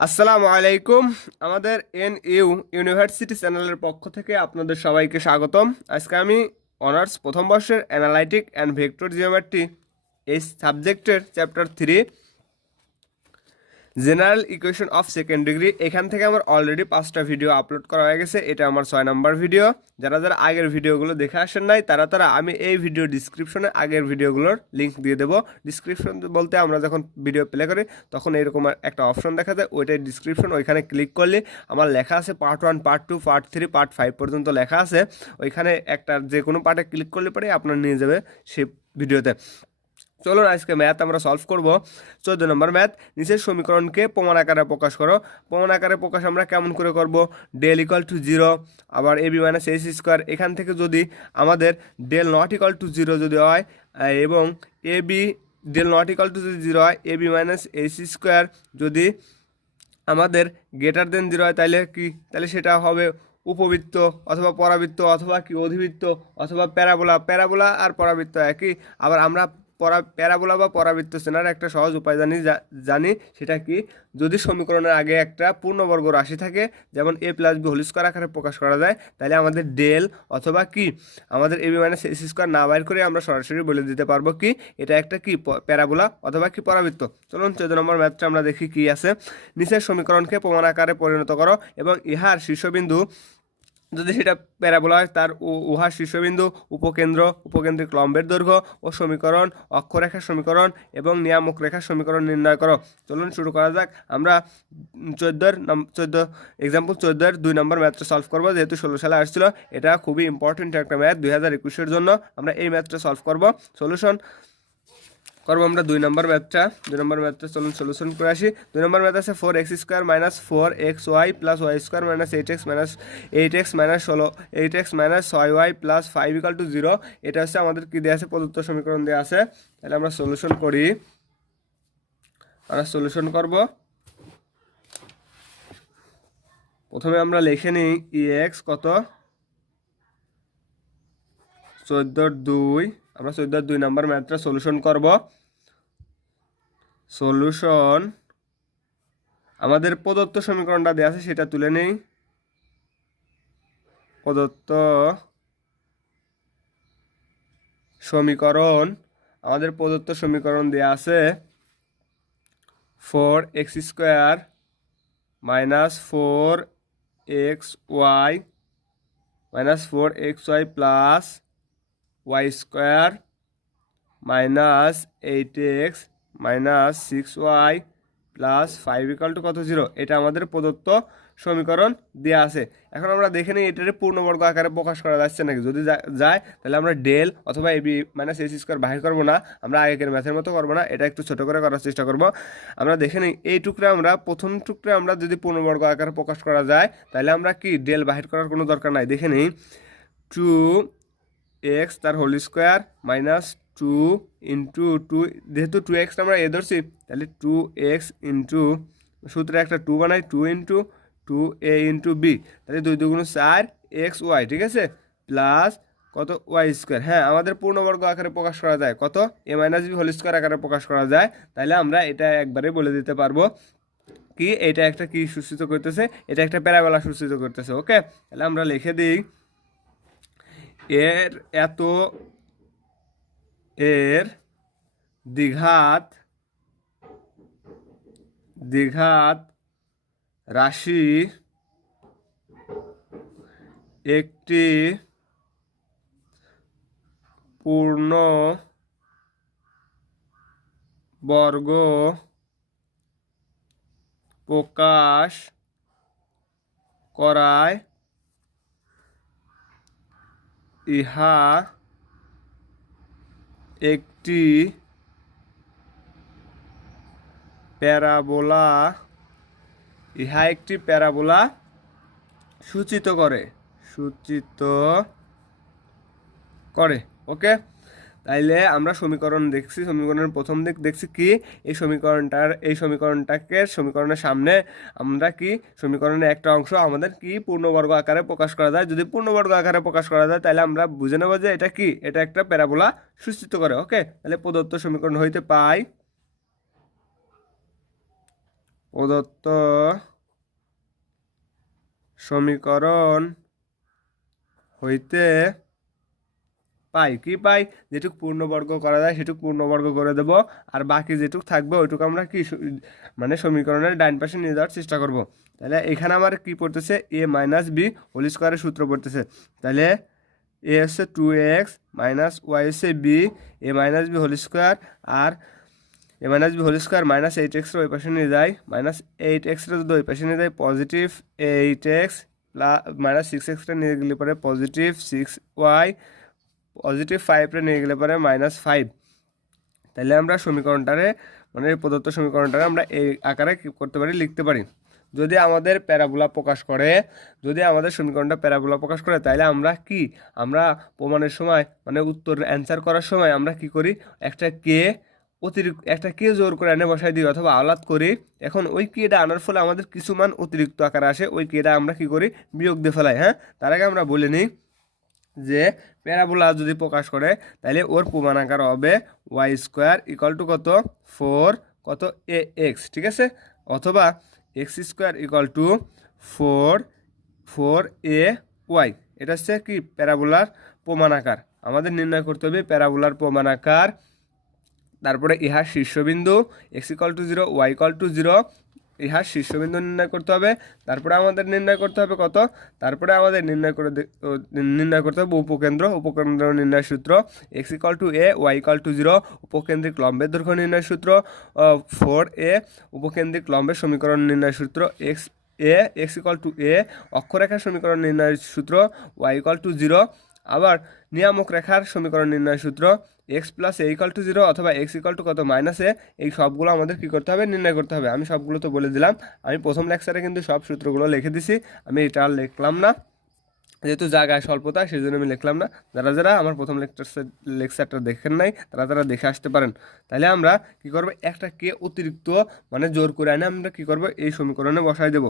আসসালামু আলাইকুম। আমাদের ইউনিভার্সিটি চ্যানেলের পক্ষ থেকে আপনাদের সবাইকে স্বাগতম। আজকে আমি অনার্স প্রথম বর্ষের অ্যানালাইটিক অ্যান্ড ভেক্টর জিওমেট্রি এই সাবজেক্টের chapter 3 general equation of second degree এখান থেকে আমার অলরেডি 5টা ভিডিও আপলোড করা হয়ে গেছে। এটা আমার 6 নম্বর ভিডিও। যারা যারা আগের ভিডিওগুলো দেখে আসেন নাই তারা আমি এই ভিডিও ডিসক্রিপশনে আগের ভিডিওগুলোর লিঙ্ক দিয়ে দেবো। ডিসক্রিপশন বলতে আমরা যখন ভিডিও প্লে করি তখন এরকম একটা অপশন দেখা যায়, ওইটাই ডিসক্রিপশন। ওইখানে ক্লিক করলে আমার লেখা আছে পার্ট 1, পার্ট 2, পার্ট 3, পার্ট 5 পর্যন্ত লেখা আছে। ওইখানে একটা যে কোনো পার্টে ক্লিক করলে পরে আপনার নিয়ে যাবে সেই ভিডিওতে। চলুন আজকে ম্যাথ আমরা সলভ করব। 14 নম্বর ম্যাথ, নিচের সমীকরণকে প্রমাণ আকারে প্রকাশ করো। প্রমাণ আকারে প্রকাশ আমরা কেমন করে করব? ডেল ইকুয়াল টু 0, আবার এবি মাইনাস এসি স্কোয়ার। এখান থেকে যদি আমাদের ডেল নট ইকুয়াল টু 0 যদি হয় এবং এবি ডেল নট ইকুয়াল টু যদি 0 হয়, এবি মাইনাস এসি স্কোয়ার যদি আমাদের গ্রেটার দেন 0 হয়, তাহলে সেটা হবে উপবৃত্ত অথবা পরাবৃত্ত অথবা কি অধিবৃত্ত অথবা প্যারাবোলা। প্যারাবোলা আর পরাবৃত্ত একই। আবার আমরা প্যারাবোলা বা পরাবৃত্ত চেনার একটা সহজ উপায় জানি সেটা কি, যদি সমীকরণের আগে একটা পূর্ণবর্গ রাশি থাকে, যেমন a plus b whole square আকারে প্রকাশ করা যায়, তাহলে আমাদের ডেল অথবা কি আমাদের এবি মাইনাস এসি স্কোয়ার না বাইর করে আমরা সরাসরি বলে দিতে পারবো কি এটা একটা কি প্যারাবোলা অথবা কি পরাবৃত্ত। চলুন 14 নম্বর ম্যাথটা আমরা দেখি কি আছে। নিচের সমীকরণকে প্রমাণ আকারে পরিণত করো এবং ইহার শীর্ষবিন্দু যদি সেটা প্যারাবোলা হয়, তার উহার শীর্ষবিন্দু, উপকেন্দ্রিক লম্বের দৈর্ঘ্য ও সমীকরণ, অক্ষরেখার সমীকরণ এবং নিয়ামক রেখার সমীকরণ নির্ণয় করো। চলুন শুরু করা যাক। আমরা 14 ম্যাথটা সলভ করবো, যেহেতু 16 সালে আসছিল। এটা খুবই ইম্পর্টেন্ট একটা ম্যাথ 2021-এর জন্য। আমরা এই ম্যাথটা সলভ করব। সলিউশন করবো আমরা 2 নম্বর ম্যাথটা চলুন সলিউশন করে আসি। 2 নম্বর ম্যাথ আছে 4x² minus 4xy plus y² minus 8x minus 6y plus 5 equal to 0। এটা হচ্ছে আমাদের কি দেওয়া আছে, প্রদত্ত সমীকরণ দেওয়া আছে। তাহলে আমরা সলিউশন করি। আমরা সলিউশন করব। প্রথমে আমরা লিখে নিই ex কত 14/2। আমরা 14/2 নম্বর ম্যাথটা সলিউশন করব। সলিউশন আমাদের প্রদত্ত সমীকরণটা দেওয়া আছে সেটা তুলে নেই। প্রদত্ত সমীকরণ, আমাদের প্রদত্ত সমীকরণ দেওয়া আছে 4x² minus 4xy plus y² minus 8x minus 6y plus 5 equal to কত 0। এটা আমাদের প্রদত্ত সমীকরণ দেওয়া আছে। এখন আমরা দেখে নিই এটারে পূর্ণবর্গ আকারে প্রকাশ করা যাচ্ছে নাকি। যদি যায় তাহলে আমরা ডেল অথবা এবি মাইনাস এসি স্কোয়ার বাহির করবো না, আমরা আগের ম্যাথের মতো করবো না, এটা একটু ছোট করে করার চেষ্টা করব। আমরা দেখে নিই এই টুকরা প্রথম টুকরা আমরা যদি পূর্ণবর্গ আকারে প্রকাশ করা যায়, তাহলে আমরা কি ডেল বাহির করার কোনো দরকার নাই। দেখে নিই 2x তার হোল স্কোয়ার মাইনাস 2 ইন্টু 2, যেহেতু 2x আমরা এ ধরছি, তাহলে 2x ইন্টু সূত্রে একটা 2 বানাই, 2 ইন্টু 2a ইন্টু বি, তাহলে 2 2 গুণ 4 xy, ঠিক আছে, প্লাস কত y²। হ্যাঁ, আমাদের পূর্ণবর্গ আকারে প্রকাশ করা যায় কত, a minus b whole square আকারে প্রকাশ করা যায়। তাহলে আমরা এটা একবারে বলে দিতে পারবো কি এটা একটা কি সূচিত করতেছে, এটা একটা প্যারাবোলা সূচিত করতেছে। ওকে, তাহলে আমরা লিখে দিই এর দ্বিঘাত রাশি একটি পূর্ণ বর্গ প্রকাশ করায় ইহা একটি প্যারাবোলা সূচিত করে। ওকে, তাইলে আমরা সমীকরণ দেখছি, সমীকরণের প্রথম দিক দেখছি কি এই সমীকরণের সামনে আমরা কি সমীকরণের একটা অংশ আমাদের কি পূর্ণবর্গ আকারে প্রকাশ করা যায়। যদি পূর্ণবর্গ আকারে প্রকাশ করা যায় তাহলে আমরা বুঝে নেব যে এটা কি, এটা একটা প্যারাবোলা সূচিত করে। ওকে, তাহলে প্রদত্ত সমীকরণ হইতে পাই প্রদত্ত সমীকরণ হইতে পাই কি পাই, যেটুকু পূর্ণবর্গ করা যায় সেটুকু পূর্ণবর্গ করে দেব, আর বাকি যেটুকু থাকবে ওইটুকু আমরা কি মানে সমীকরণের ডাইন পাশে নিয়ে যাওয়ার চেষ্টা করব। তাহলে এখানে আমার কি পড়তেছে, এ মাইনাস বি হোল স্কোয়ারের সূত্র পড়তেছে। তাহলে এ হচ্ছে 2x মাইনাস ওয়াই হচ্ছে b, a minus b whole square, আর a minus b whole square minus 8x ওই পাশে নিয়ে যায়, মাইনাস 8x যদি ওই পাশে নিয়ে যায় positive 8x plus minus 6x নিয়ে গেলে পরে পজিটিভ 6y, পজিটিভ 5 নিয়ে গেলে পরে -5। তাহলে আমরা সমীকরণটারে মানে প্রদত্ত সমীকরণটারে আমরা এই আকারে কি করতে পারি, লিখতে পারি। যদি আমাদের প্যারাবোলা প্রকাশ করে, যদি আমাদের সমীকরণটা প্যারাবোলা প্রকাশ করে, তাহলে আমরা প্রমাণের সময় মানে উত্তর অ্যান্সার করার সময় আমরা কি করি, একটা কে জোর করে এনে বসাই দিই অথবা আলাদ করি। এখন ওই কেটা আনার ফলে আমাদের কিছু মান অতিরিক্ত আকারে আসে, ওই কেটা আমরা কি করি, বিয়োগ দিয়ে ফেলাই। হ্যাঁ, তার আগে আমরা বলে নিই যে প্যারাবোলা যদি প্রকাশ করে তাহলে ওর প্রমাণ আকার হবে ওয়াই স্কোয়ার ইকুয়াল টু কত 4 কত এ এক্স, ঠিক আছে, অথবা x square equal to 4 a y. এটা হচ্ছে কি প্যারাবোলার প্রমাণ আকার। আমাদের নির্ণয় করতে হবে প্যারাবোলার প্রমাণ আকার, তারপরে ইহার শীর্ষবিন্দু x equal to 0 y equal to 0, ইহার শীর্ষবিন্দু নির্ণয় করতে হবে। তারপরে আমাদের নির্ণয় করতে হবে কত, তারপরে আমাদের নির্ণয় করতে হবে উপকেন্দ্র নির্ণয় সূত্র x equal to a y equal to 0, উপকেন্দ্রিক লম্বের দৈর্ঘ্য নির্ণয় সূত্র 4a, উপকেন্দ্রিক লম্বের সমীকরণ নির্ণয় সূত্র এক্স ইকুয়াল টু এ, অক্ষরেখার সমীকরণ নির্ণয় সূত্র ওয়াই ইকুয়াল টু 0, আবার নিয়ামক রেখার সমীকরণ নির্ণয় সূত্র x plus A equal to 0 অথবা এক্স ইকুয়াল টু কত -a। এই সবগুলো আমাদের কী করতে হবে, নির্ণয় করতে হবে। আমি সবগুলো তো বলে দিলাম, আমি প্রথম লেকচারে কিন্তু সব সূত্রগুলো লিখে দিছি, আমি এটা আর লিখলাম না যেহেতু জায়গায় স্বল্পতা, সেই জন্য আমি লিখলাম না। যারা আমার প্রথম লেকচারটা দেখেন নাই তারা দেখে আসতে পারেন। তাহলে আমরা কি করব, একটা কে অতিরিক্ত মানে জোর করে আনে আমরা কি করব, এই সমীকরণে বসাই দেব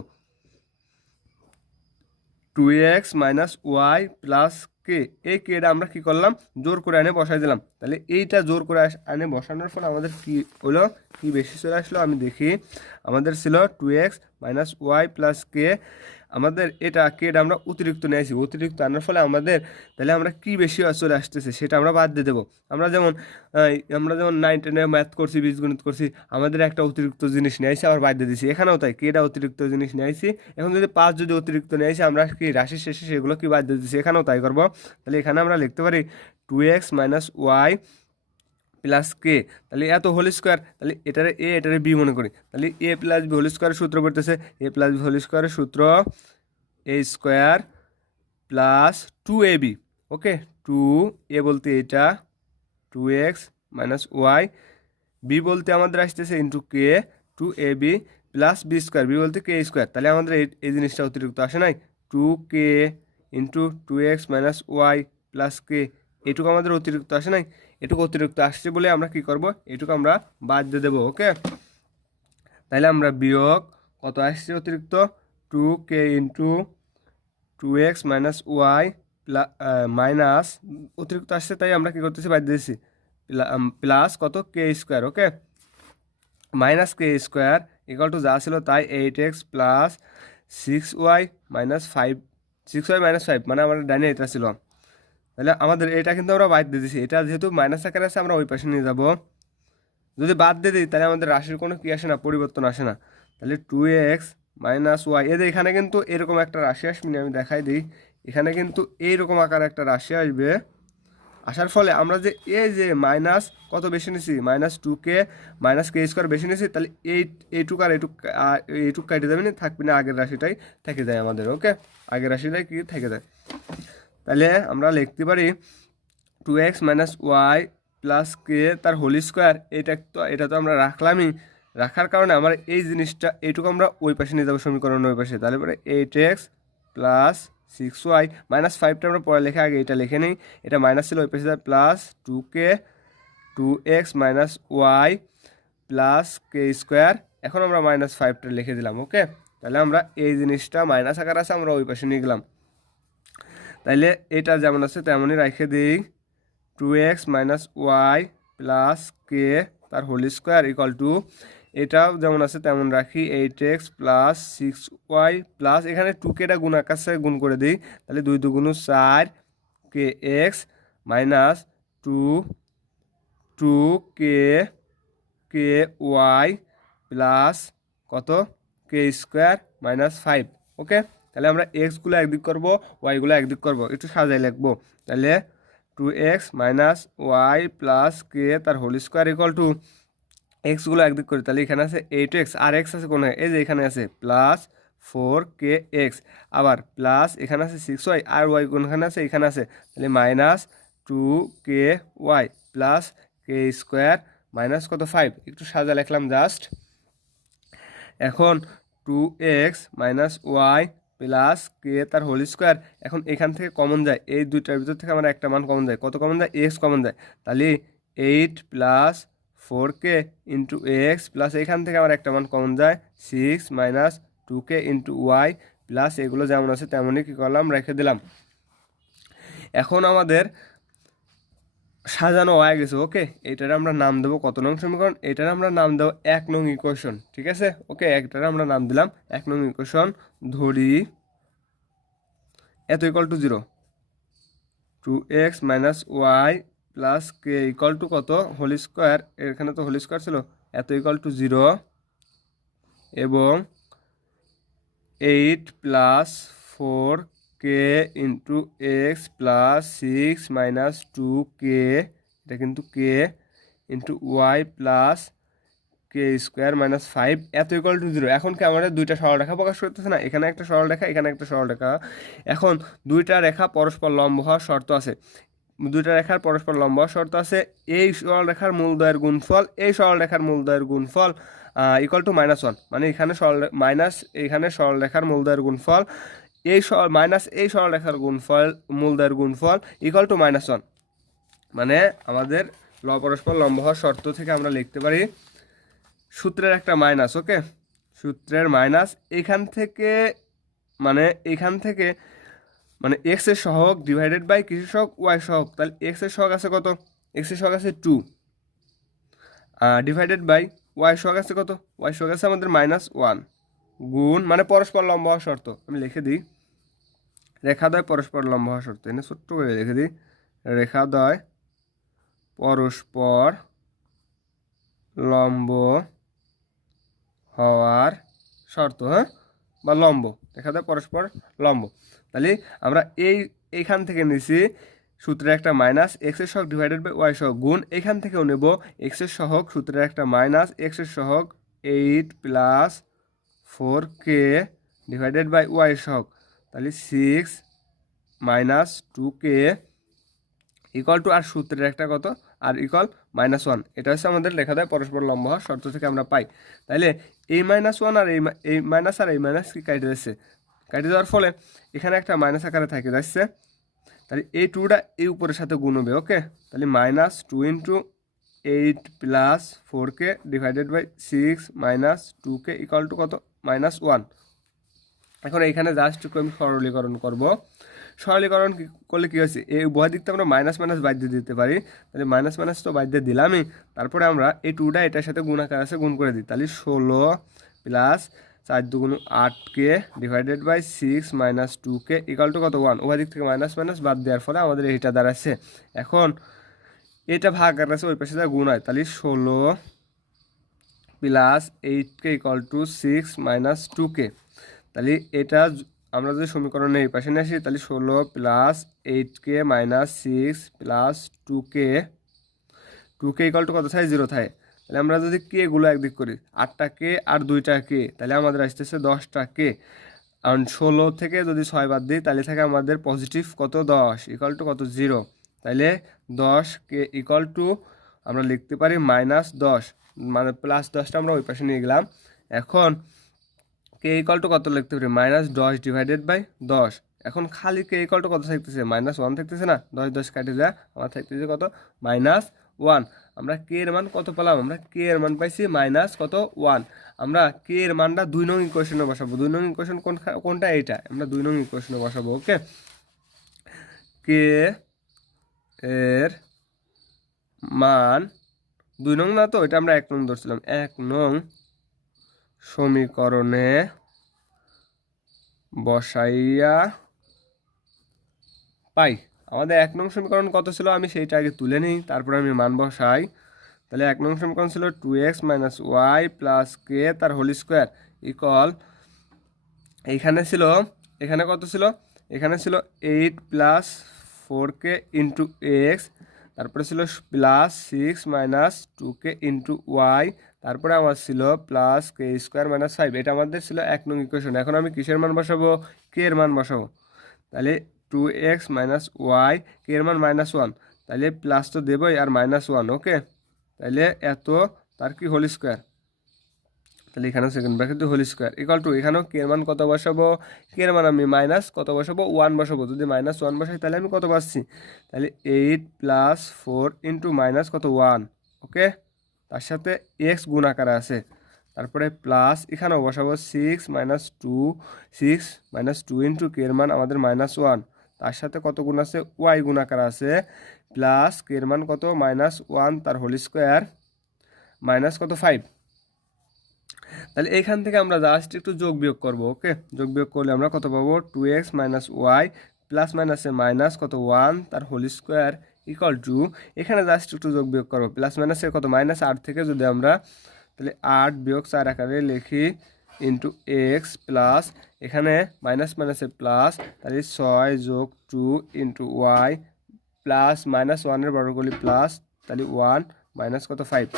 2x মাইনাস ওয়াই প্লাস কে। এই কেটা আমরা কি করলাম, জোর করে আনে বসাই দিলাম। তাহলে এইটা জোর করে আনে বসানোর ফলে আমাদের কি হলো, কি বেশি চলে আসলো আমি দেখি। আমাদের ছিল 2x মাইনাস ওয়াই প্লাস কে, আমাদের এটা কেটা আমরা অতিরিক্ত নিয়েছি, অতিরিক্ত আনার ফলে আমাদের তাহলে আমরা কি বেশি চলে আসতেছে সেটা আমরা বাদ দিয়ে দেবো। আমরা যেমন 9, 10 ম্যাথ করছি, বীজগণিত করছি, আমাদের একটা অতিরিক্ত জিনিস নিয়ে আসি আবার বাদ দিয়ে দিছি, এখানেও তাই কেটা অতিরিক্ত জিনিস নিয়ে আসি। এখন যদি 5 যদি অতিরিক্ত নিয়ে আসি, আমরা কি রাশির শেষে সেগুলো কি বাদ দিয়ে দিচ্ছি, এখানেও তাই করবো। তাহলে এখানে আমরা লিখতে পারি 2x মাইনাস ওয়াই প্লাস কে, তাহলে এত হোল স্কোয়ার, তাহলে এটারে বি মনে করি, তাহলে এ প্লাস বি হোল স্কোয়ারের সূত্র পড়তেছে এ প্লাস বি হোল স্কোয়ারের সূত্র এ স্কোয়ার প্লাস 2ab। ওকে, 2a বলতে এটা 2x মাইনাস ওয়াই, বি বলতে আমাদের আসতেছে ইন্টু কে 2ab plus b square, b বলতে কে স্কোয়ার। তাহলে আমাদের এই জিনিসটা অতিরিক্ত আসে নাই, 2k into 2x minus y plus k, এটুকু আমাদের অতিরিক্ত আসে নাই, এটুকু অতিরিক্ত আসছে বলে আমরা কি করব, এটুকু আমরা বাদ দিয়ে দেবো। ওকে, তাহলে আমরা বিয়োগ কত আসছে অতিরিক্ত, 2k into 2x minus y minus অতিরিক্ত আসছে, তাই আমরা কি করতেছি, বাদ দিয়েছি, প্লাস কত k square. Okay, minus k square equal to যা ছিল তাই 8x plus 6y minus 5, 6y minus 5 মানে আমাদের ডাইনে এটা ছিল। তাহলে আমাদের এটা কিন্তু আমরা বাদ দিয়ে দিচ্ছি, এটা যেহেতু মাইনাস আকারে আছে আমরা ওই পাশে নিয়ে যাব। যদি বাদ দিয়ে দিই তাহলে আমাদের রাশির কোনো কি আসে না, পরিবর্তন আসে না। তাহলে 2x মাইনাস ওয়াই, এখানে কিন্তু এরকম একটা রাশি আসবে, আমি দেখাই দিই, এখানে কিন্তু এইরকম আকার একটা রাশি আসবে। আসার ফলে আমরা যে এই যে মাইনাস কত বেশি নিছি, -2k মাইনাস কে স্কোয়ার বেশি নিছি, তাহলে এইটুক আর এইটুক কেটে যাবে না, থাকবে না, আগের রাশিটাই থেকে যায় আমাদের। ওকে, আগের রাশিটাই কি থেকে যায়। তাহলে আমরা লিখতে পারি 2x মাইনাস ওয়াই প্লাস কে তার হোল স্কোয়ার, এটা তো আমরা রাখলামই, রাখার কারণে আমার এই জিনিসটা এইটুকু আমরা ওই পাশে নিয়ে যাবো, সমীকরণ ওই পাশে। তাহলে পরে 8x প্লাস 6y মাইনাস 5টা আমরা পরে লেখা আগে এটা লিখে নিই, এটা মাইনাস ছিল ওই পাশে plus 2x minus y plus k square, এখন আমরা -5টা লিখে দিলাম। ওকে, তাহলে আমরা এই জিনিসটা মাইনাস আকার আছে আমরা ওই পাশে নিয়ে গেলাম। তাইলে এটা যেমন আছে তেমনই রেখে দিই, 2x মাইনাস ওয়াই প্লাস কে তার হোল স্কোয়ার ইকুয়াল টু এটাও যেমন আছে তেমন রাখি, 8x প্লাস 6y প্লাস এখানে 2kটা গুণ আকাশে গুণ করে দিই, তাহলে 2 2 4 kx মাইনাস 2 ky প্লাস কত কে স্কোয়ার মাইনাস 5। ওকে, তাহলে আমরা এক্সগুলো একদিক করবো, ওয়াইগুলো একদিক করবো, একটু সাজাই লিখবো। তাহলে 2x মাইনাস ওয়াই প্লাস কে তার হোল স্কোয়ার ইকুয়াল টু এক্সগুলো একদিক করি, তাহলে এখানে আছে 8x আর এক্স আছে কোনে, এই যে এখানে আছে প্লাস 4kx, আবার প্লাস এখানে আছে 6y আর ওয়াই কোনখানে আছে, এখানে আছে, তাহলে minus 2ky plus k square minus কত 5, একটু সাজা লিখলাম জাস্ট। এখন 2x মাইনাস ওয়াই প্লাস কে তার হোল স্কোয়ার, এখন এখান থেকে কমন যায়, এই দুইটার ভিতর থেকে আমার একটা মান কমন যায়, কত কমন যায়, এক্স কমন যায়, তাহলে 8 plus 4k into x plus এখান থেকে আমার একটা মান কমন যায় 6 minus 2k into Y plus এগুলো যেমন আছে তেমনই কী করলাম, রেখে দিলাম। এখন আমাদের সাজানো হয়ে গেছে। ওকে, এটার আমরা নাম দেবো কত নং সমীকরণ, এটার আমরা নাম দেবো 1 নং ইকুয়েশন। ঠিক আছে, ওকে, একটার আমরা নাম দিলাম 1 নং ইকুয়েশন। ধরি এত equal to 0, 2x minus y plus k equal to কত হোল স্কোয়ার, এখানে তো হোল স্কোয়ার ছিল, এত ইকুয়াল টু 0 এবং 8 plus 4k into x plus 6 minus 2k, এটা কিন্তু k into Y plus k square minus 5 এত ইকুয়াল টু 0। এখন কি আমাদের দুইটা সরলরেখা প্রকাশ করতেছে না, এখানে একটা সরলরেখা এখানে একটা সরলরেখা। এখন দুইটা রেখা পরস্পর লম্ব হওয়ার শর্ত আছে, দুইটা রেখার পরস্পর লম্ব হওয়ার শর্ত আছে, এই সরলরেখার মূলদ্বয়ের গুণফল এই সরলরেখার মূলদ্বয়ের গুণফল ইকুয়াল টু -1, মানে এখানে মাইনাস এখানে সরলরেখার মূলদ্বয়ের গুণফল এই মাইনাস এই সরলরেখার গুণফল মূলদ্বয়ের গুণফল ইকুয়াল টু -1, মানে আমাদের পরস্পর লম্ব হওয়ার শর্ত থেকে আমরা লিখতে পারি সূত্রের একটা মাইনাস। ওকে, সূত্রের মাইনাস এখান থেকে মানে এক্স এর সহগ ডিভাইডেড বাই কিসের সহগ, ওয়াই সহগ, তাহলে এক্স এর সহগ আছে কত, এক্স এর সহগ আছে 2 ডিভাইডেড বাই ওয়াই সহগ আছে কত, ওয়াই সহগ আছে আমাদের -1 গুণ, মানে পরস্পর লম্ব হওয়ার শর্ত আমি লিখে দিই, রেখাদ্বয় পরস্পর লম্ব হওয়ার শর্ত, এনে ছোট্ট করে লিখে দিই, রেখাদ্বয় পরস্পর লম্ব হওয়ার শর্ত, হ্যাঁ, বা লম্ব, দেখা যায় পরস্পর লম্ব। তাহলে আমরা এইখান থেকে নিছি সূত্রের একটা মাইনাস এক্সের সহগ ডিভাইডেড বাই ওয়াই সহগ গুণ, এখান থেকেও নেব এক্সের সহগ সূত্রের একটা মাইনাস এক্সের সহগ 8 plus 4k divided by Y সহগ, তাহলে 6 মাইনাস 2k ইকুয়াল টু, আর সূত্রের একটা কত আর ইকুয়াল -1, এটা হচ্ছে আমাদের লেখা দেয় পরস্পর লম্ব হওয়ার শর্ত থেকে আমরা পাই। তাইলে এই -1 আর এই মাইনাস আর এই মাইনাস কি কেটে যাচ্ছে, কেটে যাওয়ার ফলে এখানে একটা মাইনাস আকারে থাকে যাচ্ছে, তাহলে এই 2টা এই উপরের সাথে গুণ হবে। ওকে, তাহলে -2 into 8 plus 4k divided by 6 minus 2k equal to কত -1। এখন এইখানে জাস্ট একটু আমি সরলীকরণ করব, সরলীকরণ করলে কী হচ্ছে, এই উভয় দিকটা আমরা মাইনাস মাইনাস বাদ দিয়ে দিতে পারি, তাহলে মাইনাস মাইনাস তো বাদ দিয়ে দিলামই, তারপরে আমরা এই 2টা এটার সাথে গুণ আকার আছে গুণ করে দিই, তাহলে 16 plus 4 2 8k divided by 6 minus 2k equal to কত 1, উভয় দিক থেকে মাইনাস মাইনাস বাদ দেওয়ার ফলে আমাদের এইটা দাঁড়াচ্ছে। এখন এটা ভাগ আকার আছে ওই পাশে গুণ হয়, তাহলে 16 plus 8k equal to 6 minus 2k, তাহলে এটা আমরা যদি সমীকরণে এই পাশে নিয়ে আসি, তাহলে 16 plus 8k minus 6 plus 2k equal to কত থাকে 0 থাকে, তাহলে আমরা যদি কে গুলো একদিক করি 8টা কে আর 2টা কে, তাহলে আমাদের আসতেছে 10টা কে, আর 16 থেকে যদি 6 বাদ দিই তাহলে থাকে আমাদের পজিটিভ কত 10 ইকুয়াল টু কত 0, তাহলে 10k ইকুয়াল টু আমরা লিখতে পারি -10, মানে প্লাস 10টা আমরা ওই পাশে নিয়ে গেলাম। এখন কে ইকুয়াল টু কত লিখতে পারি -10 ডিভাইডেড বাই 10, এখন খালি কে ইকুয়াল টু কত থাকতেছে -1 থাকতেছে না, 10 10 কাটে যায়, আমার থাকতেছে কত -1। আমরা কে এর মান কত পেলাম, আমরা কে এর মান পাইছি কত 1, আমরা কে এর মানটা 2 নং ইকুয়েশনে বসাবো, 2 নং ইকুয়েশন কোনটা, এইটা আমরা 2 নং ইকুয়েশনে বসাবো। ওকে, কে এর মান 2 নং না তো, এটা আমরা 1 নং ধরছিলাম, 1 নং সমীকরণে বসাইয়া পাই। আমাদের 1 নং সমীকরণ কত ছিল আমি সেইটা আগে তুলে নিই, তারপরে আমি মান বসাই। তাহলে 1 নং সমীকরণ ছিল 2x - y + k তার হোল স্কোয়ার ইকুয়াল, এখানে কত ছিল, এখানে ছিল 8 + 4k × x, তারপরে ছিল +6 - 2k × y, তারপরে আমার ছিল +k² - 5। এটা আমাদের ছিল 1 নং ইকুয়েশন। এখন আমি কিসের মান বসাবো, k এর মান বসাবো। তাহলে 2x - y, k এর মান -1, তাহলে প্লাস তো দেবই আর -1, ওকে। তাহলে এত তার কি হোল স্কোয়ার, তাহলে এখানেও সেকেন্ড ব্র্যাকেটে হোল স্কোয়ার ইকুয়াল টু, এখানেও কে এর মান কত বসাবো, কে এর মান আমি মাইনাস কত বসাবো, 1 বসাবো। যদি -1 বসাই তাহলে আমি কত পাচ্ছি, তাহলে 8 + 4 × মাইনাস কত 1, ওকে। তার সাথে এক্স গুণ আকারে আছে, তারপরে প্লাস এখানেও বসাবো 6 - 2 × কে এর মান আমাদের -1, তার সাথে কত গুণ আছে, ওয়াই গুণ আকারে আছে, প্লাস কে এর মান কত -1 তার হোল স্কোয়ার মাইনাস কত 5। তাহলে এইখান থেকে আমরা জাস্ট একটু যোগ বিয়োগ করবো, ওকে। যোগ বিয়োগ করলে আমরা কত পাবো, 2x - y প্লাস মাইনাসে মাইনাস কত 1 তার হোল স্কোয়ার ইকুয়াল টু, এখানে জাস্ট একটু যোগ বিয়োগ করবো, প্লাস মাইনাসে কত -8 থেকে যদি আমরা তাহলে 8 - 4 আকারে লিখি ইন্টু এক্স প্লাস এখানে মাইনাস মাইনাসে প্লাস, তাহলে 6 + 2 × y প্লাস -1 বর্গ করলে প্লাস, তাহলে 1 মাইনাস কত 5।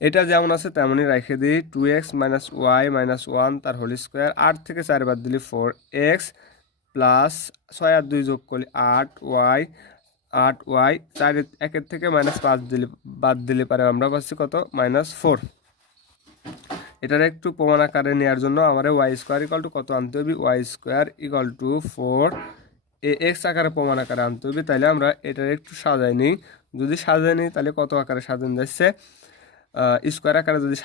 এটা যেমন আছে তেমনই রেখে দিই, 2x - y -1 তার হোল স্কোয়ার, 8 থেকে 4 বাদ দিলে 4x প্লাস 6 আর 2 যোগ করলে 8y 4 1 থেকে -5 দিলে বাদ দিলে পারে আমরা পাচ্ছি কত -4। এটার একটু প্রমাণ আকারে নেওয়ার জন্য আমার y² কত আনতে হবে, y² 4 ax আকারে প্রমাণ আকারে আনতে হবে। তাহলে আমরা এটার একটু সাজাই নিই, যদি সাজাই নিই তাহলে কত আকারে সাজানো যাচ্ছে, স্কোয়ার আকারে যদি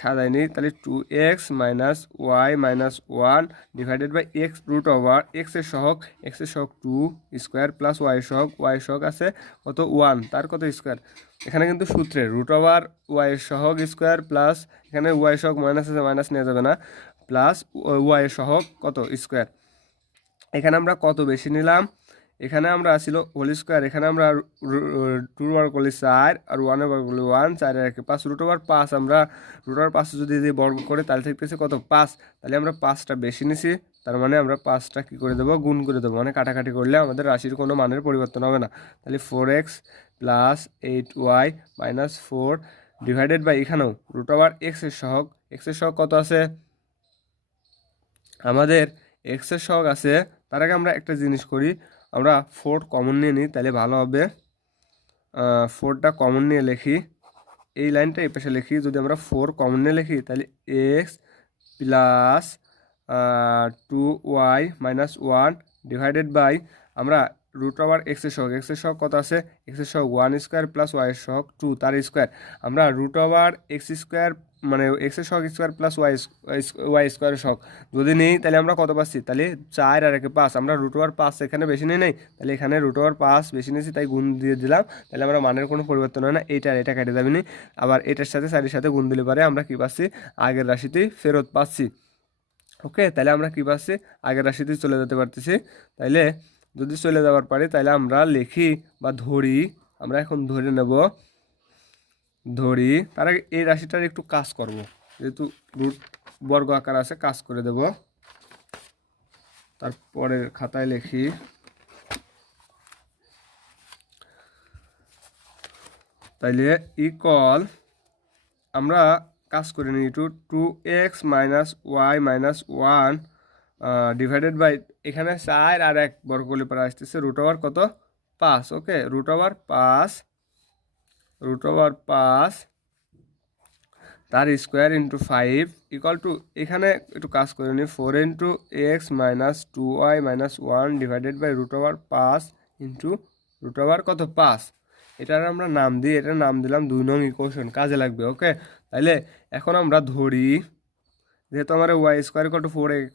সাজাই নিই তাহলে 2x - y -1 divided by x root over x এর সহগ 2 স্কোয়ার প্লাস y সহগ আছে কত 1 তার কত স্কোয়ার। এখানে কিন্তু সূত্রে রুট ওভার y সহগ স্কোয়ার প্লাস এখানে y সহগ মাইনাস আছে, মাইনাস নেওয়া যাবে না, প্লাস y সহগ কত স্কোয়ার। এখানে আমরা কত বেশি নিলাম, এখানে আমরা আসছিল হোল স্কোয়ার, এখানে আমরা 2 বর্গ করলে 4 আর 1 বর্গ করলে 1, 4 আর 5 রুট ওভার 5, আমরা রুট ওভার 5 যদি বর্গ করে তাহলে থাকতেছে কত 5, তাহলে আমরা 5টা বেশি নিছি, তার মানে আমরা 5টা কী করে দেবো, গুণ করে দেবো, মানে কাটাকাটি করলে আমাদের রাশির কোনো মানের পরিবর্তন হবে না। তাহলে 4x plus 8y minus 4 divided by এখানেও রুট ওভার এর সহগ কত আছে আমাদের, এক্সের সহগ আছে। তার আগে আমরা একটা জিনিস করি, আমরা 4 কমন নিয়ে নিই তাহলে ভালো হবে। 4টা কমন নিয়ে লিখি, এই লাইনটা এই পাশে লিখি, যদি আমরা 4 কমন নিয়ে লিখি তাহলে x plus 2y - 1 divided by আমরা রুট ওভার এক্সের সহগ কত আছে, এক্সের সহগ 1² প্লাস ওয়াই সহগ 2 তার স্কোয়ার, আমরা রুট ওভার x² মানে এক্সের সহগ স্কোয়ার প্লাস ওয়াই স্কোয়ারের সহগ যদি নিই তাহলে আমরা কত পাচ্ছি, তাহলে 4 আর 5, আমরা রুট ওভার 5 এখানে বেশি নেই নাই, তাহলে এখানে রুট ওভার 5 বেশি নিয়েছি তাই গুণ দিয়ে দিলাম, তাহলে আমরা মানের কোনো পরিবর্তন হয় না, এটা কেটে যাবে নি, আবার এটার সাথে 4-এর সাথে গুণ দিলে পারে আমরা কি পাচ্ছি, আগের রাশিতেই ফেরত পাচ্ছি, ওকে। তাহলে আমরা কি পাচ্ছি, আগের রাশিতেই চলে যেতে পারতেছি। তাইলে যদি চলে যাওয়ার পারে তাহলে আমরা লিখি বা ধরি, আমরা এখন ধরে নেব, তার আগে এই রাশিটার একটু কাজ করব, যেহেতু রুট বর্গ আকার আছে কাজ করে দেব। তারপরের খাতায় লিখি, তাইলে ইকুয়াল আমরা কাজ করে নিই 2x - y -1 ডিভাইডেড বাই এখানে 4 আর 1 বর্গ করলে পরে আসতেছে রুট ওভার কত 5, ওকে। রুট ওভার 5 তার স্কোয়ার ইন্টু 5 ইকুয়াল টু, এখানে একটু কাজ করে নিই, 4 × x - 2y - 1 divided by root over 5 into root over কত 5। এটার আমরা নাম দিই, এটার নাম দিলাম 2 নং ইকুয়েশন, কাজে লাগবে, ওকে। তাইলে এখন আমরা ধরি, যেহেতু আমার y² 4x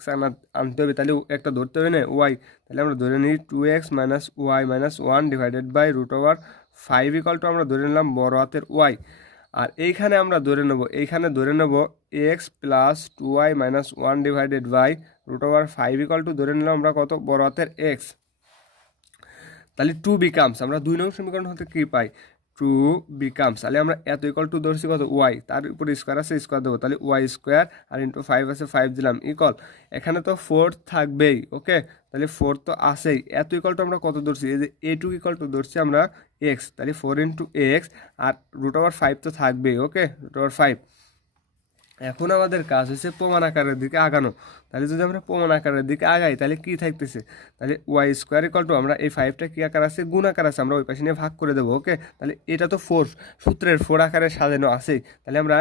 আনতে হবে, তাহলে একটা ধরতে হবে না y, তাহলে আমরা ধরে নিই 2x - y - 1 divided by root over 5 equal to আমরা ধরে নিলাম বড় হাতের ওয়াই, আর এইখানে আমরা ধরে নেব x plus 2y minus 1 divided by root over 5 equal to ধরে নিলাম আমরা কত বড় হাতের এক্স। তাহলে 2 বিকামস, আমরা 2 নং সমীকরণ হতে কি পাই 2 বিকামস, তাহলে আমরা এত ইকুয়াল টু ধরছি কত ওয়াই, তার উপর স্কোয়ার আছে স্কোয়ার দেবো, তাহলে ওয়াই স্কোয়ার আর ইন্টু 5 আছে 5 দিলাম ইকুয়াল, এখানে তো 4 থাকবেই। ওকে, তাহলে 4 তো আসেই, এত ইকুয়াল টু আমরা কত ধরছি এই যে a2 ইকুয়াল টু ধরছি আমরা এক্স, তাহলে 4 ইন্টু এক্স আর রুট ওভার 5 তো থাকবেই। ওকে, রুট ওভার 5। এখন আমাদের কাজ হচ্ছে প্রমাণ আকারের দিকে আগানো। তাহলে যদি আমরা প্রমাণ আকারের দিকে আগাই তাহলে কি থাকতেছে, তাহলে ওয়াই স্কোয়ার ইকুয়াল টু আমরা এই 5টা কি আকার আছে গুণ আকার আছে, আমরা ওই পাশে নিয়ে ভাগ করে দেবো। ওকে, তাহলে এটা তো 4 সূত্রের 4 আকারে সাজানো আছেই, তাহলে আমরা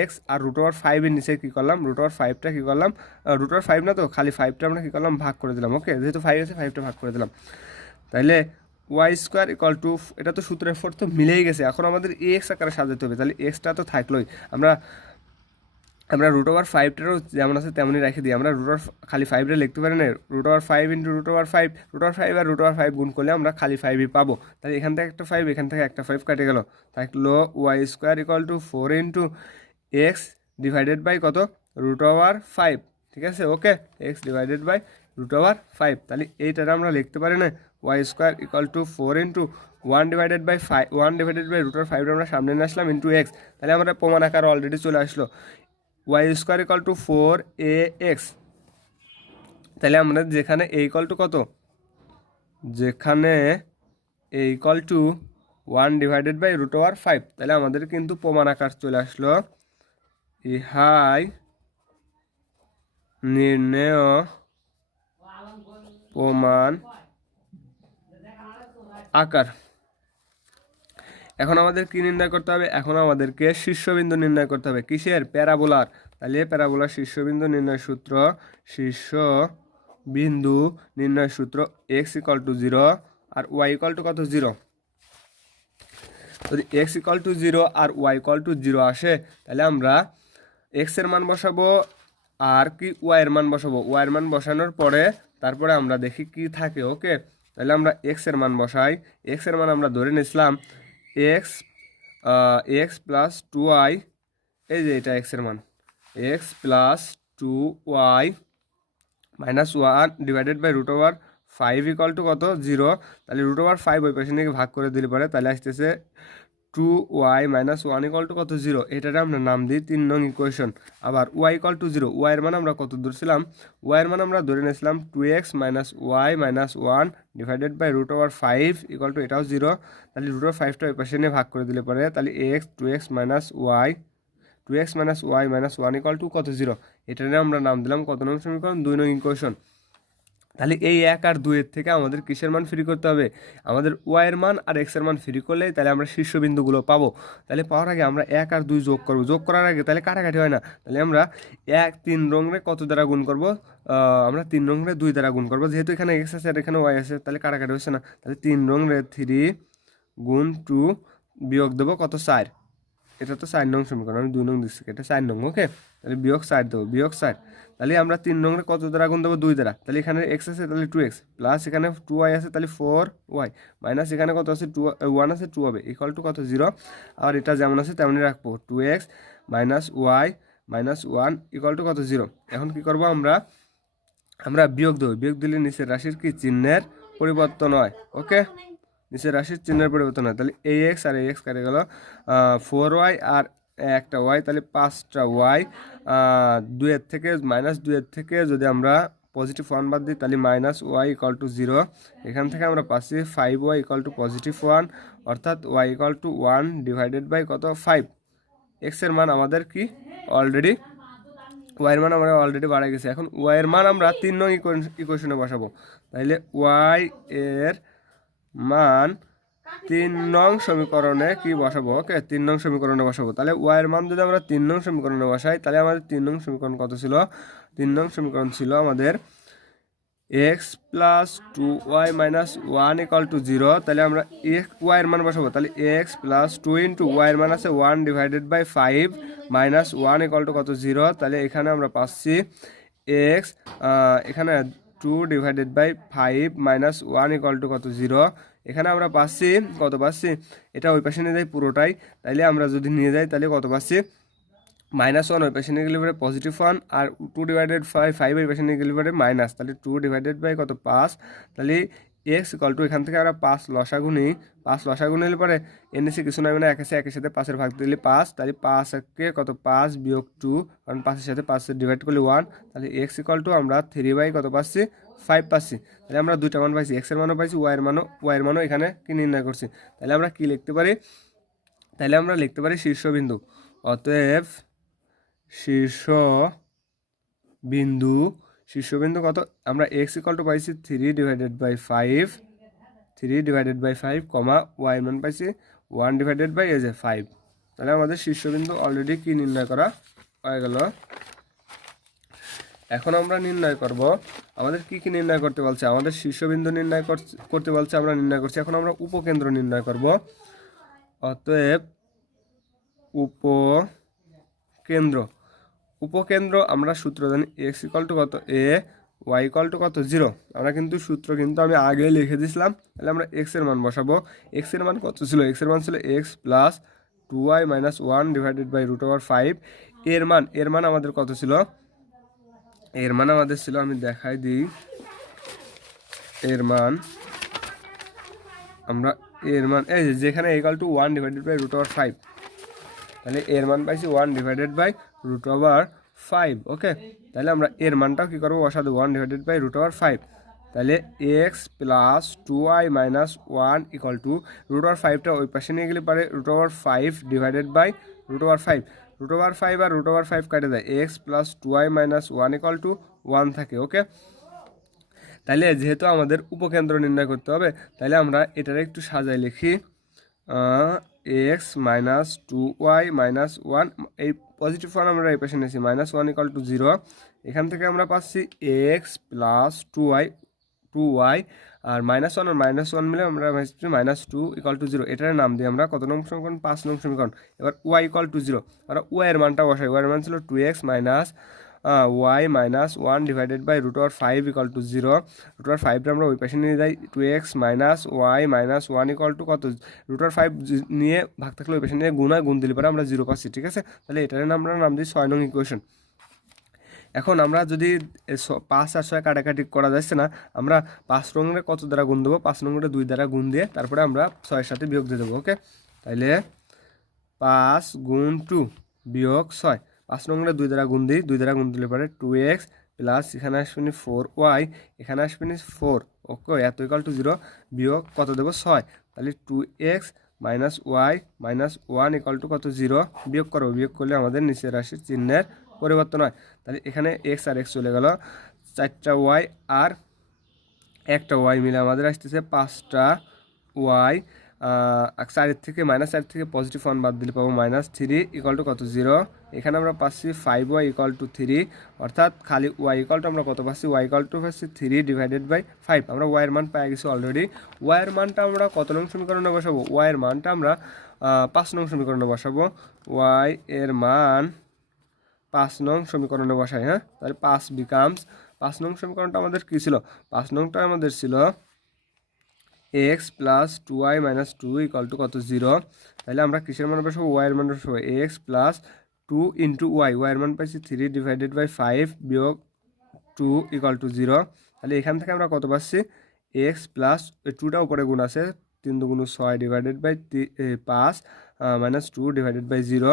এক্স আর রুট ওভার 5-এর নিচে কী করলাম রুট ওভার 5টা কী করলাম, রুট ওভার 5 না তো খালি 5টা আমরা কী করলাম ভাগ করে দিলাম। ওকে, যেহেতু 5 আছে 5টা ভাগ করে দিলাম, তাহলে ওয়াই স্কোয়ার ইকুয়াল টু, এটা তো সূত্রের 4 তো মিলেই গেছে, এখন আমাদের এক্স আকারে সাজাতে হবে, তাহলে এক্সটা তো থাকলোই, আমরা রুট ওভার 5টারও যেমন আছে তেমনই রেখে দিই, আমরা রুট ওভার খালি 5টা লিখতে পারি না, root over 5 into root over 5, root over 5 আর রুট ওভার 5 গুণ করলে আমরা খালি 5ই পাবো। তাহলে এখান থেকে একটা 5 এখান থেকে একটা 5 কাটে গেল, থাকলো y square equal to 4 into x divided by কত রুট ওভার 5। ঠিক আছে, okay, x divided by root over 5, তাহলে এইটা আমরা লিখতে পারি না y square equal to 4 into 1 divided by 5, 1 divided by root over 5 আমরা সামনে নিয়ে আসলাম ইন্টু এক্স, তাহলে আমরা প্রমাণ আকার অলরেডি চলে আসলো Y square equal two 4ax। তাহলে আমরা যেখানে এ ইকুয়াল টু কত, যেখানে a equal to 1 divided by root over 5, তাহলে আমাদের কিন্তু প্রমাণ আকার চলে আসলো ইহাই নির্ণেয় প্রমাণ আকার। এখন আমাদের কি নির্ণয় করতে হবে, এখন আমাদেরকে শীর্ষবিন্দু নির্ণয় করতে হবে, কিসের প্যারাবোলার। তাহলে প্যারাবোলার শীর্ষবিন্দু নির্ণয় সূত্র, শীর্ষবিন্দু নির্ণয় সূত্র এক্স ইকুয়াল টু 0 আর ওয়াই ইকুয়াল টু কত 0। যদি এক্স ইকুয়াল টু 0 আর ওয়াই ইকুয়াল টু 0 আসে তাহলে আমরা এক্সের মান বসাবো আর কি ওয়াইয়ের মান বসাবো, ওয়াইয়ের মান বসানোর পরে তারপরে আমরা দেখি কি থাকে। ওকে, তাহলে আমরা এক্সের মান বসাই, এক্সের মান আমরা ধরে নিয়েছিলাম এক্স প্লাস 2y, এই যে এটা এক্সের মান x plus 2y minus 1 divided by root over 5 equal to কত 0, তাহলে রুট ওভার 5 ওই পাশে নিয়ে ভাগ করে দিলে পরে তাহলে আসতেছে 2y মাইনাস 1 ইকুয়াল টু কত 0, এটাতে আমরা নাম দিই 3 নং ইকুয়েশন। আবার y ইকুয়াল টু 0, ওয়াইয়ের মান আমরা কত ধরছিলাম, ওয়াইয়ের মান আমরা ধরে নিয়েছিলাম 2x minus y minus 1 divided by root over 5 equal to এটাও 0, তাহলে রুট ওভার 5টা ওই পাশে নিয়ে ভাগ করে দিলে পরে তাহলে x 2x minus y 2x minus y minus 1 equal to কত 0, এটা নিয়ে আমরা নাম দিলাম কত নং সমীকরণ 2 নং ইকুয়েশন। তাহলে এই 1 আর 2 এর থেকে আমাদের কিসের মান ফ্রি করতে হবে, আমাদের ওয়াইয়ের মান আর এক্সের মান ফ্রি করলেই তাহলে আমরা শীর্ষবিন্দুগুলো পাবো। তাহলে পাওয়ার আগে আমরা 1 আর 2 যোগ করবো, যোগ করার আগে তাহলে কাটাকাটি হয় না, তাহলে আমরা 3 রঙে কত দ্বারা গুণ করবো, আমরা 3 রঙে 2 দ্বারা গুণ করবো, যেহেতু এখানে এক্স আছে আর এখানে ওয়াই আছে তাহলে কাটাকাটি হচ্ছে না, তাহলে 3 রঙে 3 গুণ 2 বিয়োগ দেবো কত 4, এটা তো 4 নং সমীকরণ, আমি 2 নং দিচ্ছি, এটা 4 নং। ওকে, তাহলে বিয়োগ 4 দেবো, বিয়োগ 4, তাহলে আমরা 3 নংরে কত দ্বারা গুণ দেবো 2 দ্বারা, তাহলে এখানে এক্স আছে তাহলে 2x প্লাস এখানে 2y আছে তাহলে 4y মাইনাস এখানে কত আছে 1 আছে 2 হবে ইকুয়াল টু কত 0, আর এটা যেমন আছে তেমনই রাখবো 2x minus y minus 1 equal to কত 0। এখন কি করবো আমরা বিয়োগ দেবো, বিয়োগ দিলে নিচের রাশির কি চিহ্নের পরিবর্তন হয়। ওকে, নিচের রাশির চিহ্নের পরিবর্তন হয়, তাহলে এই এক্স আর এই এক্স কেটে গেল 4y আর একটা ওয়াই, তাহলে 5টা ওয়াই, 2-এর থেকে মাইনাস 2-এর থেকে যদি আমরা পজিটিভ 1 বাদ দিই তাহলে মাইনাস ওয়াই ইকুয়াল টু 0, এখান থেকে আমরা পাচ্ছি 5y ইকুয়াল টু পজিটিভ 1, অর্থাৎ y equal to 1 divided by কত 5। এক্সের মান আমাদের কি অলরেডি, ওয়াইয়ের মান আমরা অলরেডি বাড়া গেছে, এখন ওয়াইয়ের মান আমরা 3 নং ইকুয়েশনে বসাবো, তাহলে ওয়াই এর মান 3 নং সমীকরণে কি বসাবো, ওকে 3 নং সমীকরণে বসাবো। তাহলে ওয়াইয়ের মান যদি আমরা 3 নং সমীকরণে বসাই তাহলে আমাদের 3 নং সমীকরণ কত ছিল, 3 নং সমীকরণ ছিল আমাদের x plus 2y minus 1 equal to 0, তাহলে আমরা ওয়াইয়ের মান বসাবো, তাহলে এক্স প্লাস 2 ইন্টু ওয়াইয়ের মান আছে 1 divided by 5 minus 1 equal to কত 0, তাহলে এখানে আমরা পাচ্ছি এক্স এখানে 2 divided by 5 minus 1 equal to কত 0, এখানে আমরা পাচ্ছি কত পাচ্ছি, এটা ওই পাশে নিয়ে যাই পুরোটাই, তাইলে আমরা যদি নিয়ে যাই তাহলে কত পাচ্ছি -1, ওই পাশে নিয়ে গেলে পরে +1, আর 2/5 ওই পাশে নিয়ে গেলে পরে মাইনাস, তাহলে 2/5 কত 5, তাহলে x ইকুয়াল টু এখান থেকে আমরা 5 লসাগু নিই, 5 লসাগু নিলে পরে এনেছি কিছু নয় মানে একের সাথে 5-এর ভাগ দিলে 5, তাহলে 5 কত 5 বিয়োগ 2, কারণ 5-এর সাথে 5 ডিভাইড করলে 1, তাহলে x ইকুয়াল টু আমরা 3 কত পাচ্ছি 5 পাচ্ছি। তাহলে আমরা দুইটা মান পাইছি, x এর মানও পাইছি, y এর মানও এখানে কি নির্ণয় করছি। তাহলে আমরা কি লিখতে পারি, তাহলে আমরা লিখতে পারি শীর্ষবিন্দু। অতএব শীর্ষবিন্দু কত, আমরা x ইকুয়াল টু পাইছি 3/5, কমা y মান পাইছি 1/5। তাহলে আমাদের শীর্ষবিন্দু অলরেডি কি নির্ণয় করা হয়ে গেল। এখন আমরা নির্ণয় করব আমাদের কি কি নির্ণয় করতে বলছে, আমাদের শীর্ষবিন্দু নির্ণয় করতে বলছে, আমরা নির্ণয় করছি। এখন আমরা উপকেন্দ্র নির্ণয় করব। অতএব উপকেন্দ্র আমরা সূত্র জানি, x ইকুয়াল টু কত a, y ইকুয়াল টু কত 0। আমরা কিন্তু সূত্র কিন্তু আমি আগে লিখে দিয়েছিলাম। তাহলে আমরা x এর মান বসাবো। x এর মান কত ছিল, x এর মান ছিল x প্লাস 2y মাইনাস 1/5। এর মান আমাদের কত ছিল, এর মান আমাদের ছিল, আমি দেখাই দিই, এর মান এই যেখানে ইকুয়াল টু 1/5, তাহলে এর মান পাইছি 1/5। ওকে, তাহলে আমরা এর মানটাও কী করবো, বসাতে 1/5। তাহলে x plus 2y minus 1 equal two √5টা ওই পাশে নিয়ে গেলে পারে √5/5 আর √5 কাটে যায়, x plus 2y minus 1 equal to 1 থাকে। ওকে, তাহলে যেহেতু আমাদের উপকেন্দ্র নির্ণয় করতে হবে, তাহলে আমরা এটার একটু সাজাই লিখি, x মাইনাস 2y মাইনাস 1, এই পজিটিভ ওয়ান আমরা এই পাশে নিয়েছি, -1 ইকুয়াল টু 0। এখান থেকে আমরা পাচ্ছি x প্লাস 2y আর -1 আর -1 মিলে আমরা পাচ্ছি -2 ইকুয়াল টু 0। এটার নাম দিয়ে আমরা কত নং সমীকরণ, 5 নং সমীকরণ। এবার y ইকুয়াল টু 0, আমরা y এর মানটা বসাই, y এর মান ছিল 2x minus y minus 1/5 equal to 0। √5টা আমরা ওই পাশে নিয়ে যাই, 2x minus y minus 1 equal to কত, √5 নিয়ে ভাগ থাকলে ওই পাশে নিয়ে গুণ দিলে পরে আমরা 0 পাচ্ছি। ঠিক আছে, তাহলে এটার আমরা নাম দিই 6 নং ইকুয়েশন। এখন আমরা যদি 5 আর 6 কাটাকাটি করা যাচ্ছে না, আমরা 5 নংরে কত দ্বারা গুণ দেবো, 5 নংরে 2 দ্বারা গুণ দিয়ে তারপরে আমরা 6-এর সাথে বিয়োগ দিয়ে দেবো। ওকে, তাইলে 5 গুণ 2 বিয়োগ 6, 5 নংরে 2 দ্বারা গুণ দিই, 2 দ্বারা গুণ দিলে পরে 2x প্লাস এখানে আসবেনি 4y, এখানে আসবেনি 4। ওকে, এত ইকুয়াল টু 0 বিয়োগ কত দেবো 6, তাহলে 2x minus y minus 1 equal to কত 0। বিয়োগ করবো, বিয়োগ করলে আমাদের নিচের রাশির চিহ্নের পরিবর্তন হয়। তাহলে এখানে x আর x চলে গেল, 4টা y আর একটা y মিলে আমাদের আসতেছে 5টা y। 4 থেকে -4 থেকে পজিটিভ 1 বাদ দিলে পাবো -3 ইকুয়াল টু কত 0। এখানে আমরা পাচ্ছি 5y ইকুয়াল টু 3, অর্থাৎ খালি y ইকুয়াল টু আমরা কত পাচ্ছি, y ইকুয়াল টু পাচ্ছি 3/5। আমরা y এর মান পেয়ে গেছি অলরেডি। y এর মানটা আমরা কত নং সমীকরণে বসাবো, y এর মানটা আমরা 5 নং সমীকরণে বসাবো। y এর মান 5 নং সমীকরণে বসাই। হ্যাঁ, তাহলে 5 বিকামস, 5 নং সমীকরণটা আমাদের কী ছিল, 5 নংটা আমাদের ছিল x plus 2y minus 2 equal to কত 0। তাহলে আমরা কিসের মান বসাবো, y এর মান বসাবো, x plus 2 into y, y এর মান পাইছি 3/5 বিয়োগ 2 ইকুয়াল টু 0। তাহলে এখান থেকে আমরা কত পাচ্ছি, x প্লাস 2টা উপরে গুণ আছে, 3 2 6/5 মাইনাস 2/0,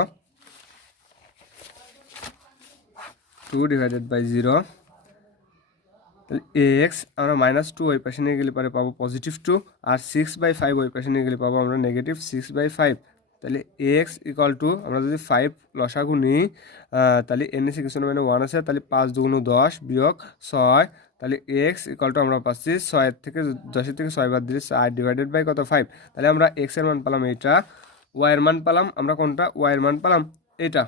2/0। তাহলে x আমরা -2 ওই পাশে নিয়ে গেলে পরে পাবো +2, আর 6/5 ওই পাশে নিয়ে গেলে পাবো আমরা -6/5। তাহলে x ইকুয়াল টু আমরা যদি 5 লসাগু নিই, তাহলে এর নিচে কিছু না 1 আছে, তাহলে 5 2 10 বিয়োগ 6, তাহলে x ইকুয়াল টু আমরা পাচ্ছি 10 থেকে 6 বাদ দিলে 4/5 কত 5। তাহলে আমরা x এর মান পেলাম এইটা, y এর মান পেলাম আমরা কোনটা, y এর মান পেলাম এইটা,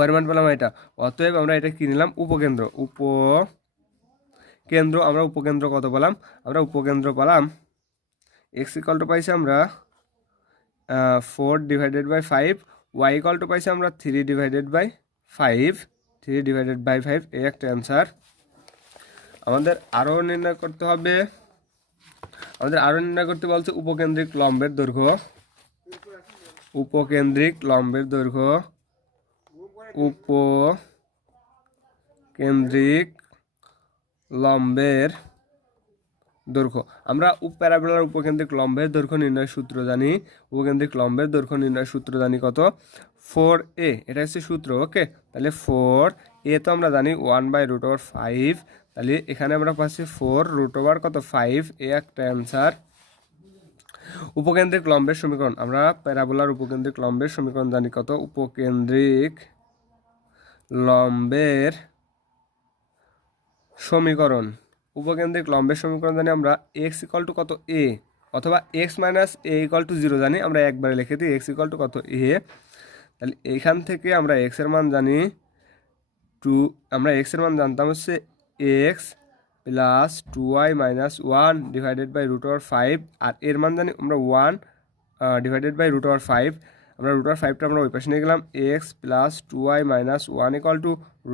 y এর মান পেলাম এটা। অতএব আমরা এটা কি নিলাম, উপকেন্দ্র। আমরা উপকেন্দ্র কত পেলাম, আমরা উপকেন্দ্র পেলাম x ইকুয়াল টু পাইছি আমরা 4/5, y ইকুয়াল টু পাইছি আমরা 3/5 এই একটা অ্যান্সার। আমাদের আরও নির্ণয় করতে হবে আমাদের আরও নির্ণয় করতে বলছে উপকেন্দ্রিক লম্বের দৈর্ঘ্য, উপকেন্দ্রিক লম্বের দৈর্ঘ্য, উপকেন্দ্রিক লম্বের দৈর্ঘ্য। আমরা প্যারাবোলার উপকেন্দ্রিক লম্বের দৈর্ঘ্য নির্ণয় সূত্র জানি, উপকেন্দ্রিক লম্বের দৈর্ঘ্য নির্ণয় সূত্র জানি কত, 4a, এটা হচ্ছে সূত্র। ওকে, তাহলে 4a তো আমরা জানি 1/√5, তাহলে এখানে আমরা পাচ্ছি 4√, কত 5, এ একটা অ্যান্সার। উপকেন্দ্রিক লম্বের সমীকরণ, আমরা প্যারাবোলার উপকেন্দ্রিক লম্বের সমীকরণ জানি কত, উপকেন্দ্রিক লম্বের সমীকরণ, উপকেন্দ্রিক লম্বের সমীকরণ জানি আমরা x = কত a, অথবা x - a = 0 জানি, আমরা একবারে লিখে দিই x = কত a। তাহলে এইখান থেকে আমরা x এর মান জানি 2, আমরা x এর মান জানতাম হচ্ছে x + 2y - 1 /√5, আর এর মান জানি আমরা 1 /√5। আমরা √5টা আমরা ওই পাশে নিয়ে গেলাম, x + 2y - 1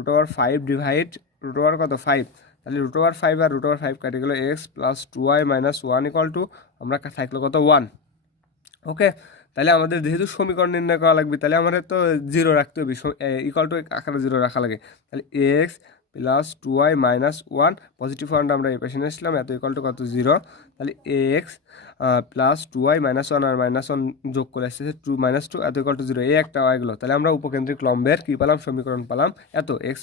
√5 ডিভাইড √, কত 5, তাহলে √5 আর √5 কেটে গেল, x + 2y - 1 আমরা থাকলো কত 1। ওকে, তাহলে আমাদের যেহেতু সমীকরণ নির্ণয় করা লাগবে, তাহলে আমাদের তো 0 রাখতে হবে, = আকারে 0 রাখা লাগে। তাহলে x + 2y - 1, পজিটিভ ফান্ড আমরা এই পাশে নিয়ে আসলাম, এত = কত 0। তাহলে x + 2y - 1 আর -1 যোগ করে আসছে 2 - 2, এত = 0, এই একটা হয়ে গেলো। তাহলে আমরা উপকেন্দ্রিক লম্বের কী পেলাম, সমীকরণ পেলাম এত, x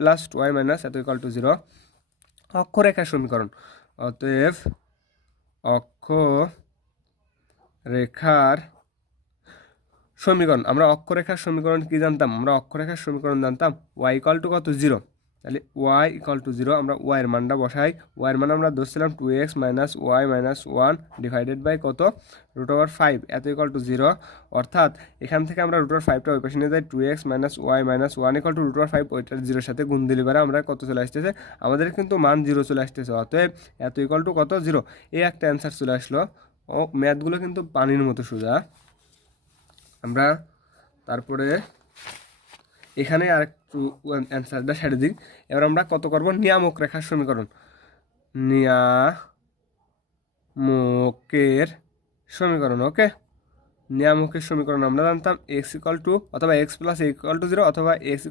+ 2y - এত = 0। অক্ষরেখার সমীকরণ, অতএব অক্ষরেখার সমীকরণ, আমরা অক্ষরেখার সমীকরণ কি জানতাম, আমরা অক্ষরেখার সমীকরণ জানতাম y = কত 0। তাহলে y = 0, আমরা y এর মানটা বসাই, y এর মান আমরা ধরছিলাম 2x - y - 1 ডিভাইডেড বাই কত √5, এত = 0। অর্থাৎ এখান থেকে আমরা √5টা ওই পাশে নিয়ে যাই, 2x - y - 1 √5, ওইটার 0-এর সাথে গুণ দিলে পারে আমরা কত চলে আসতেছে, আমাদের কিন্তু মান 0 চলে আসতেছে। অতএব এত = কত 0, এই একটা অ্যান্সার চলে আসলো। ও ম্যাথগুলো কিন্তু পানির মতো সোজা। আমরা তারপরে এখানে আরেকটু অ্যান্সারটা সেরে দিই। এবার আমরা কত করব, নিয়ামক রেখার সমীকরণ, নিয়ামকের সমীকরণ। ওকে, নিয়ামকের সমীকরণ আমরা জানতাম x = অথবা x + a = 0, অথবা x =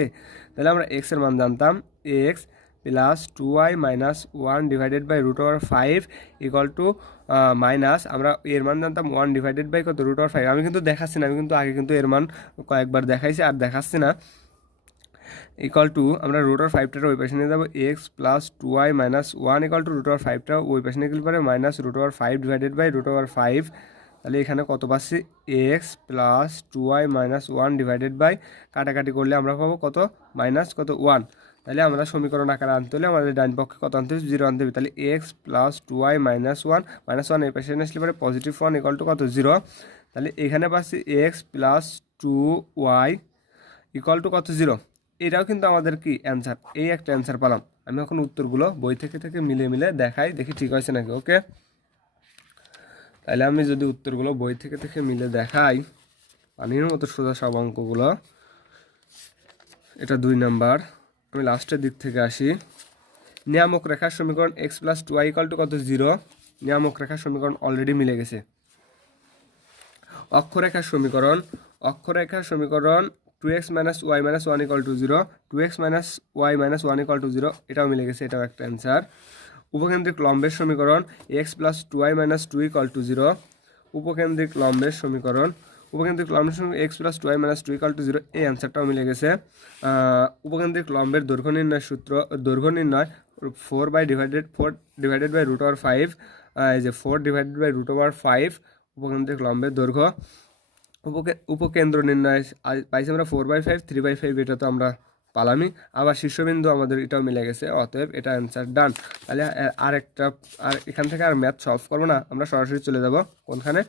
-a। তাহলে আমরা x এর মান জানতাম x + 2y - 1 divided by √5 minus, আমরা এর মান জানতাম 1 ডিভাইডেড বাই কত √5। আমি কিন্তু দেখাচ্ছি না, আমি কিন্তু আগে কিন্তু এর মান কয়েকবার দেখাইছি আর দেখাচ্ছি না। আমরা √5টার ওই পাশে নিয়ে যাবো, x + 2y - 1 √5টা ওই পাশে নিয়ে গেলে পরে -√5 ডিভাইডেড বাই √5। তাহলে এখানে কত পাচ্ছি, x + 2y - 1 ডিভাইডেড বাই, কাটাকাটি করলে আমরা পাবো কত, কত 1। তাহলে আমরা সমীকরণ আকারে আনতে হলে আমাদের ডান পক্ষে কত আনতে হবে, 0 আনতে হবে। তাহলে x + 2y - 1 এই পাশে আসলে পরে +1 = কত 0। তাহলে এখানে পাচ্ছি x + 2y = কত 0। এটাও কিন্তু আমাদের কি অ্যান্সার, এই একটা অ্যান্সার পেলাম। আমি এখন উত্তরগুলো বই থেকে মিলে দেখাই, দেখি ঠিক হয়েছে নাকি। ওকে, তাহলে আমি যদি উত্তরগুলো বই থেকে মিলে দেখাই, পানির মতো সোজা সব অঙ্কগুলো। এটা 2 নাম্বার, আমি লাস্টের দিক থেকে আসি। নিয়ামক রেখার সমীকরণ x + 2y = কত 0, নিয়ামক রেখার সমীকরণ অলরেডি মিলে গেছে। অক্ষরেখার সমীকরণ, অক্ষরেখার সমীকরণ 2x - y - 1 = 0, 2x - y - 1 = 0, এটাও মিলে গেছে, এটাও একটা অ্যান্সার। উপকেন্দ্রিক লম্বের সমীকরণ x + 2y - 2 = 0, উপকেন্দ্রিক লম্বের সমীকরণ, উপকেন্দ্রিক লম্বের সমীকরণ x + 2y - 2 = 0, এই অ্যান্সারটাও মিলে গেছে। উপকেন্দ্রিক লম্বের দৈর্ঘ্য নির্ণয় সূত্র, দৈর্ঘ্য নির্ণয় 4 ডিভাইডেড বাই √5, এই যে 4 ডিভাইডেড বাই √5 উপকেন্দ্রিক লম্বের দৈর্ঘ্য। উপকেন্দ্র নির্ণয় পাইছি আমরা 4/5, 3/5, এটা তো আমরা পালামই। আবার শীর্ষবিন্দু আমাদের এটাও মিলে গেছে, অতএব এটা অ্যান্সার ডান। তাহলে আর এখান থেকে আর ম্যাথ সলভ করবো না, আমরা সরাসরি চলে যাব কোনখানে,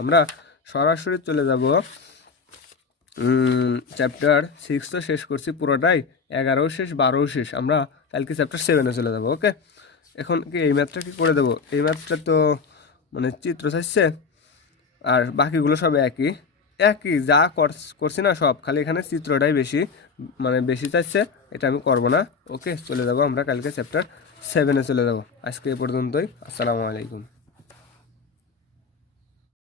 আমরা সরাসরি চলে যাব চ্যাপ্টার 6 তো শেষ করছি পুরোটাই, 11ও শেষ, 12ও শেষ, আমরা কালকে চ্যাপ্টার 7-এ চলে যাব। ওকে, এখন কি এই ম্যাথটা কি করে দেবো, এই ম্যাথটা তো মানে চিত্র চাইছে, আর বাকিগুলো সব একই যা করছি না সব, খালি এখানে চিত্রটাই বেশি চাইছে, এটা আমি করব না। ওকে, চলে যাব আমরা কালকে চ্যাপ্টার 7-এ চলে যাব। আজকে এই পর্যন্তই। আসসালামু আলাইকুম।